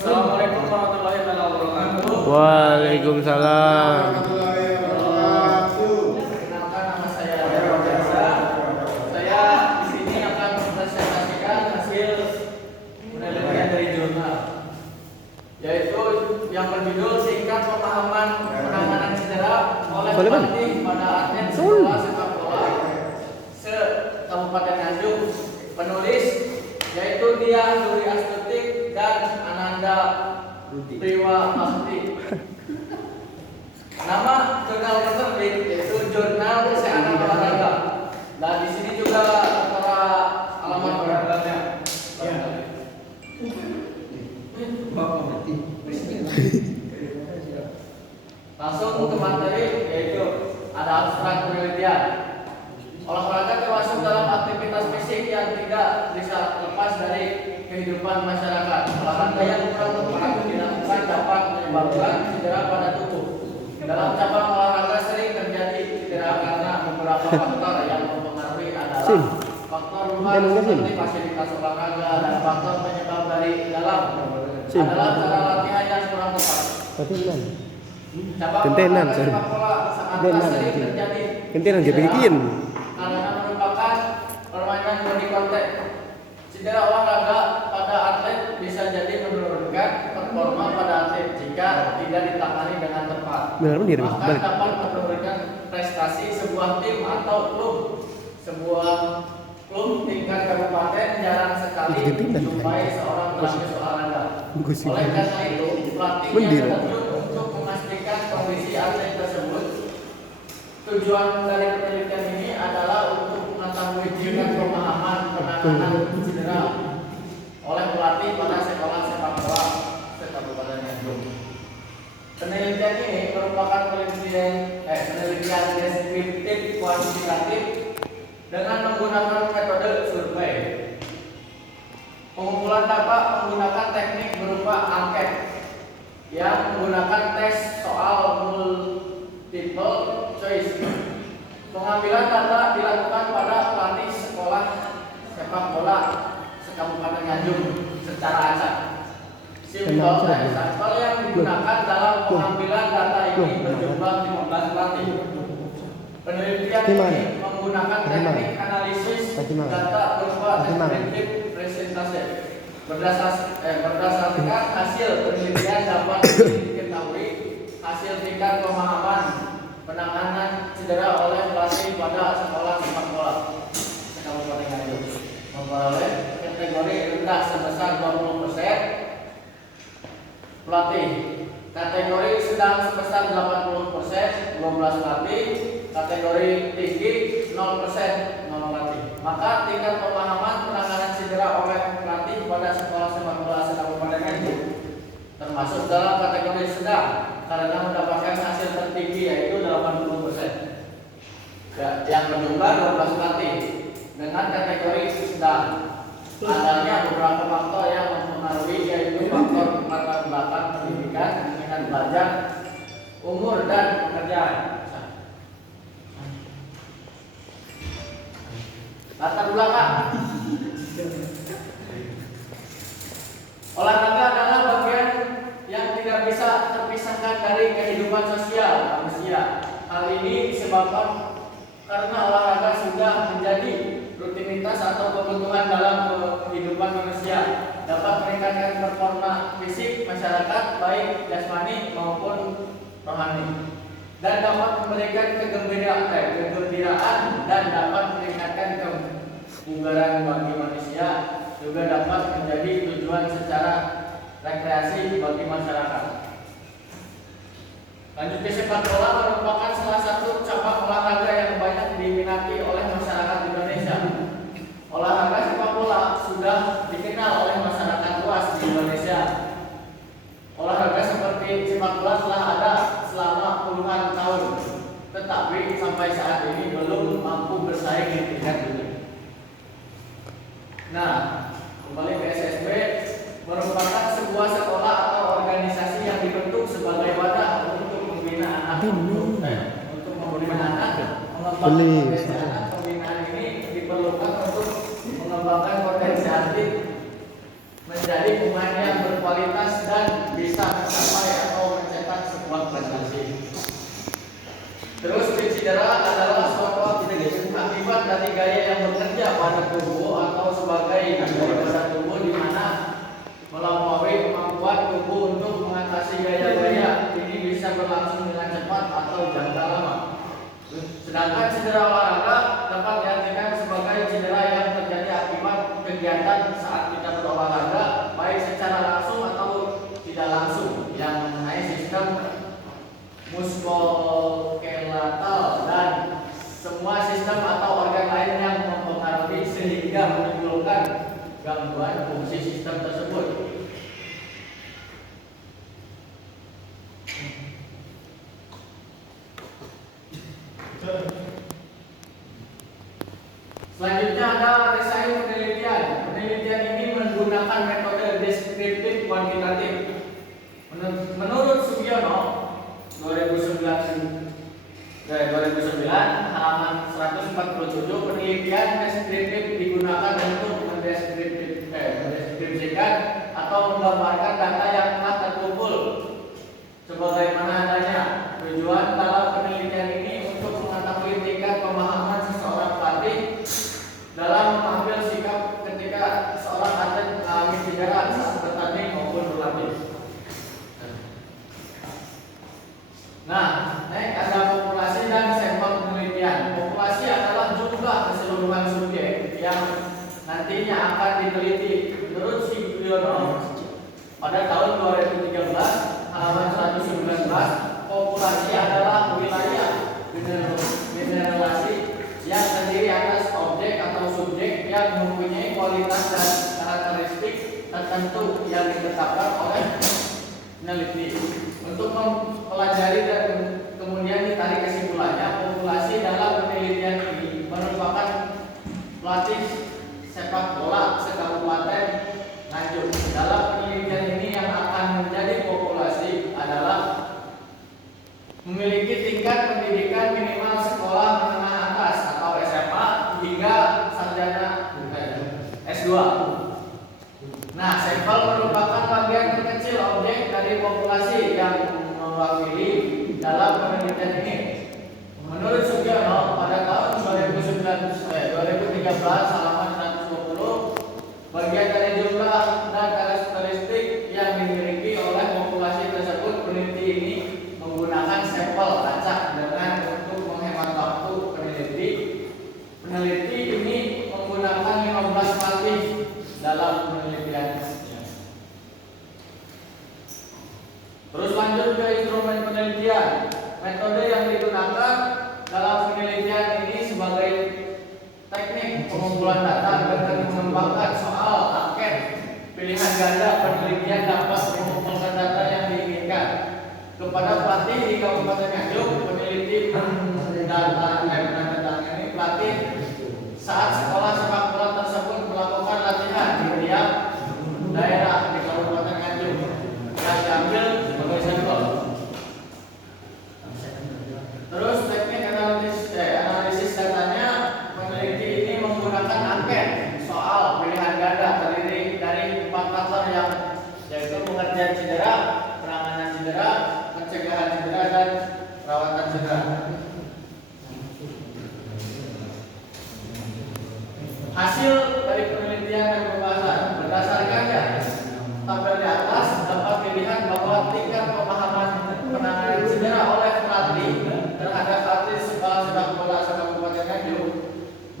Assalamualaikum warahmatullahi wabarakatuh. Waalaikumsalam. Perkenalkan, nama saya Darwa Jasa. Saya di sini akan mempresentasikan hasil penelitian dari jurnal, yaitu yang berjudul Singkat Pemahaman Penanganan Cedera oleh Pelatih pada Atlet Sekolah Sepak Bola se-Kabupaten Nganjuk. Penulis yaitu Dia Duri Astutik dan Ananda Priwa Bakti. Nama jurnal penerbit yaitu Jurnal Kesehatan Olahraga. Nah, di sini juga antara alamat olahraganya. Langsung ke materi, yaitu ada abstrak penelitian. Olahraga termasuk dalam aktivitas fisik yang tidak bisa lepas dari kehidupan masyarakat. Olahraga yang kurang tepat dilakukan dapat menyebabkan cedera pada tubuh. Dalam cabang olahraga sering terjadi cedera karena beberapa faktor yang mempengaruhi adalah faktor luar seperti fasilitas olahraga dan faktor penyebab dari dalam adalah cara latihan yang kurang tepat. Cabang olahraga sepak bola sangat sering terjadi cedera karena merupakan permainan body contact. Cedera olahraga pada atlet bisa jadi menurunkan performa pada atlet jika tidak ditangani dengan tepat. Bahkan dapat menurunkan prestasi sebuah tim atau klub. Sebuah klub tingkat kabupaten jarang sekali menjumpai seorang pelapis olahraga. Oleh karena itu, pelatih yang terjun untuk memastikan kondisi atlet tersebut. Tujuan dari penelitian ini adalah untuk mengetahui tingkat pemahaman penanganan cedera oleh pelatih pada sekolah sepak bola se-Kabupaten Nganjuk. Penelitian ini merupakan penelitian deskriptif kuantitatif dengan menggunakan metode survei. Pengumpulan data menggunakan teknik berupa angket yang menggunakan tes soal multiple choice. Pengambilan data dilakukan pada pelatih sekolah sepak bola se-Kabupaten Nganjuk secara acak. Sampel yang digunakan dalam pengambilan data ini berjumlah 15 pelatih. Penelitian ini menggunakan teknik analisis data berupa deskriptif presentasi. Berdasarkan hasil penelitian dapat diketahui hasil tingkat pemahaman penanganan cedera oleh pelatih pada sekolah sepak bola se-Kabupaten Nganjuk. Memperoleh kategori rendah sebesar 20% pelatih, kategori sedang sebesar 80% 12 pelatih, kategori tinggi 0% 0 pelatih. Maka tingkat pemahaman penanganan cedera oleh pelatih pada sekolah sepak bola se-Kabupaten Nganjuk termasuk dalam kategori sedang karena mendapatkan hasil tertinggi yaitu 80%. Yang berjumlah 12 pelatih dengan kategori sedang. Adanya beberapa faktor yang mempengaruhi yaitu faktor latar belakang pendidikan, minat belajar, umur dan pekerjaan. Latar belakang. Olahraga adalah bagian yang tidak bisa terpisahkan dari kehidupan sosial manusia. Hal ini disebabkan karena olahraga sudah menjadi rutinitas atau kebutuhan dalam kehidupan manusia, dapat meningkatkan performa fisik masyarakat baik jasmani maupun rohani, dan dapat memberikan kegembiraan dan dapat meningkatkan kebugaran bagi manusia, juga dapat menjadi tujuan secara rekreasi bagi masyarakat. Lanjut ke sepak bola merupakan salah satu cabang olahraga yang banyak diminati oleh masyarakat Indonesia. Olahraga sepak bola sudah dikenal oleh masyarakat luas di Indonesia. Olahraga seperti sepak bola telah ada selama puluhan tahun, tetapi sampai saat ini belum mampu bersaing di tingkat dunia. Nah, kembali ke SSB merupakan sebuah sekolah atau organisasi yang dibentuk sebagai wadah untuk membina anak, mengembangkan potensi anak. Pembinaan ini diperlukan untuk mengembangkan potensi atlet menjadi pemain yang berkualitas dan bisa mencapai atau mencetak sebuah prestasi. Terus cedera adalah suatu akibat dari gaya yang bekerja pada tubuh atau sebagai pada tubuh di mana melampaui kemampuan tubuh untuk mengatasi gaya-gaya ini bisa berlangsung dengan cepat atau jangka lama. Sedangkan cedera olahraga dapat diartikan sebagai cedera yang terjadi akibat kegiatan saat kita berolahraga, baik secara langsung atau tidak langsung, yang mengenai sistem muskuloskeletal dan semua sistem atau organ lain yang mempengaruhi sehingga menimbulkan gangguan fungsi sistem tersebut. Selanjutnya ada desain penelitian. Penelitian ini menggunakan metode deskriptif kuantitatif. Menurut Sugiono 2009 halaman 147, penelitian deskriptif digunakan untuk mendeskripsikan atau menggambarkan data yang telah terkumpul sebagaimana adanya. Tujuan dalam penelitian ini untuk mengetahui tingkat pemahaman seseorang pelatih dalam mengambil sikap ketika seorang atlet mengalami cedera saat bertanding maupun berlatih. Nah, ada populasi dan sampel penelitian. Populasi adalah jumlah keseluruhan subjek yang nantinya akan diteliti. Menurut Sugiono pada tahun 2013 halaman 119, populasi adalah wilayah generasi yang terdiri atas objek atau subjek yang mempunyai kualitas dan karakteristik tertentu yang ditetapkan oleh peneliti. Untuk mempelajari dan kemudian ditarik kesimpulannya, populasi dalam penelitian ini merupakan pelatih sepak bola sekabupaten Nganjuk. Dalam penelitian ini yang akan menjadi populasi adalah memiliki tingkat pendidikan minimal sekolah menengah atas atau SMA hingga sarjana S2. Nah, sampel merupakan bagian terkecil objek dari populasi yang mewakili dalam penelitian ini. Menurut Sugiono pada tahun 2013 halaman 120, bagian dari jumlah dan karakteristik yang dimiliki oleh populasi tersebut, peneliti ini menggunakan sampel acak dengan untuk menghemat waktu peneliti. Peneliti ini menggunakan 15 pelatih dalam penelitian. Terus lanjut ke instrumen penelitian. Metode yang digunakan dalam penelitian ini sebagai teknik pengumpulan data dengan mengembangkan soal angket pilihan ganda. Penelitian dapat mengumpulkan data yang diinginkan. Kepada pelatih di Kabupaten Nganjuk, peneliti menandatangani pelatih saat sekolah sepak bola tersebut melakukan latihan di tiap daerah di Kabupaten Nganjuk yang diambil sebagai sampel. Terus teknik analisis datanya, peneliti ini menggunakan angket soal pilihan ganda terdiri dari 4 faktor yaitu pengerjaan cedera, penanganan cedera, pencegahan cedera, dan perawatan cedera. Hasil dari penelitian dan pembahasan berdasarkan tabel di atas dapat dilihat bahwa tingkat pemahaman penanganan cedera oleh pelatih terhadap atlet sekolah sepak bola Kabupaten Nganjuk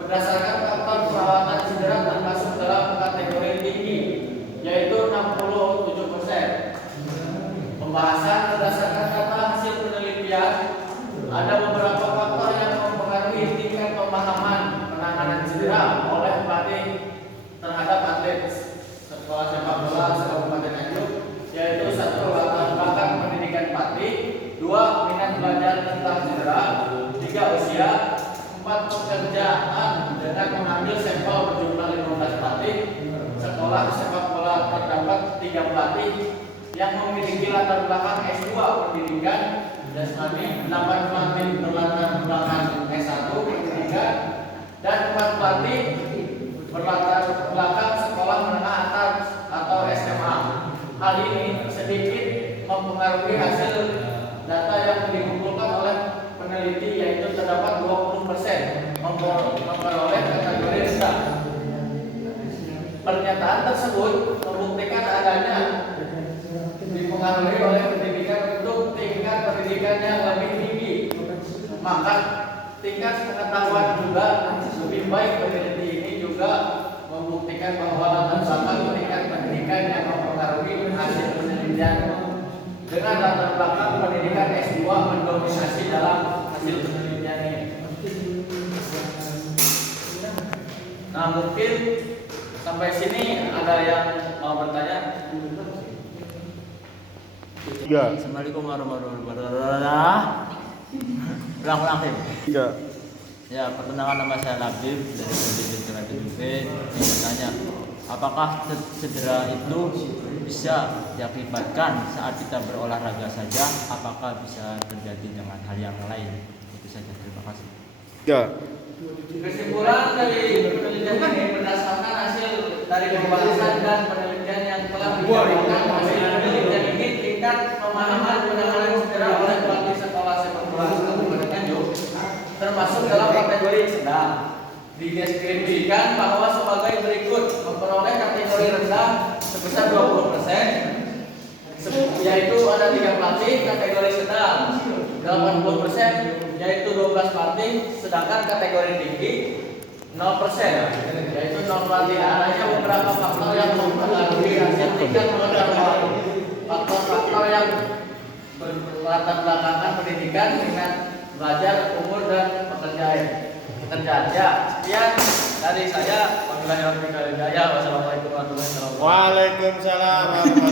berdasarkan faktor perawatan cedera termasuk dalam kategori tinggi, yaitu 67%. Pembahasan berdasarkan data hasil penelitian, ada beberapa faktor yang mempengaruhi tingkat pemahaman penanganan cedera oleh pelatih terhadap atlet sekolah sepak bola Kabupaten Nganjuk, yaitu 1. Latar belakang pendidikan pelatih, 2. Minat belajar tentang cedera, 3. Usia, 4. Pekerjaan dengan mengambil sampel berjumlah 15 pelatih. Sekolah sepak bola terdapat 3 pelatih yang memiliki latar belakang S2 pendidikan jasmani, 8 pelatih berlatar belakang S1 pendidikan, dan 4 pelatih berlatar belakang sekolah menengah atas atau SMA. hal ini sedikit mempengaruhi hasil data yang dikumpulkan oleh peneliti, yaitu terdapat 20% memperoleh kategori rendah. Pernyataan tersebut membuktikan adanya dipengaruhi oleh pendidikan untuk tingkat pendidikan yang lebih tinggi. Maka tingkat pengetahuan juga lebih baik. Peneliti ini juga membuktikan bahwa latar belakang tingkat pendidikan yang mempengaruhi hasil penelitian dengan latar belakang pendidikan S2 mendominasi dalam hasil penelitian ini. Nah, mungkin sampai sini ada yang mau bertanya? Tiga. Assalamualaikum warahmatullahi wabarakatuh. Ulang-ulang sih. Tiga. Ya, perkenalkan nama saya Labib dari Pendidikan Terapi UB. Bertanya, apakah cedera itu bisa diakibatkan saat kita berolahraga saja? Apakah bisa terjadi dengan hal yang lain? Itu saja. Terima kasih. Tiga. Kesimpulan dari penelitian ini berdasarkan hasil dari pembahasan dan penelitian yang telah dilakukan. Hasil penelitian ini tingkat pemahaman penanganan cedera oleh pelatih sekolah sepak bola Kabupaten Nganjuk termasuk dalam kategori sedang. Dideskripsikan bahwa sebagai berikut: memperoleh kategori rendah sebesar 20%, yaitu ada 3 pelatih. Kategori sedang 80%, yaitu 12 pelatih, sedangkan kategori tinggi 0%, yaitu 0 pelatih. Adanya beberapa faktor yang mempengaruhi hasil tingkat pengetahuan. Faktor-faktor yang berlatar belakangan pendidikan dengan belajar, umur, dan pekerjaan. Ya, sekian dari saya. Wassalamualaikum warahmatullahi wabarakatuh. Waalaikumsalam warahmatullahi wabarakatuh.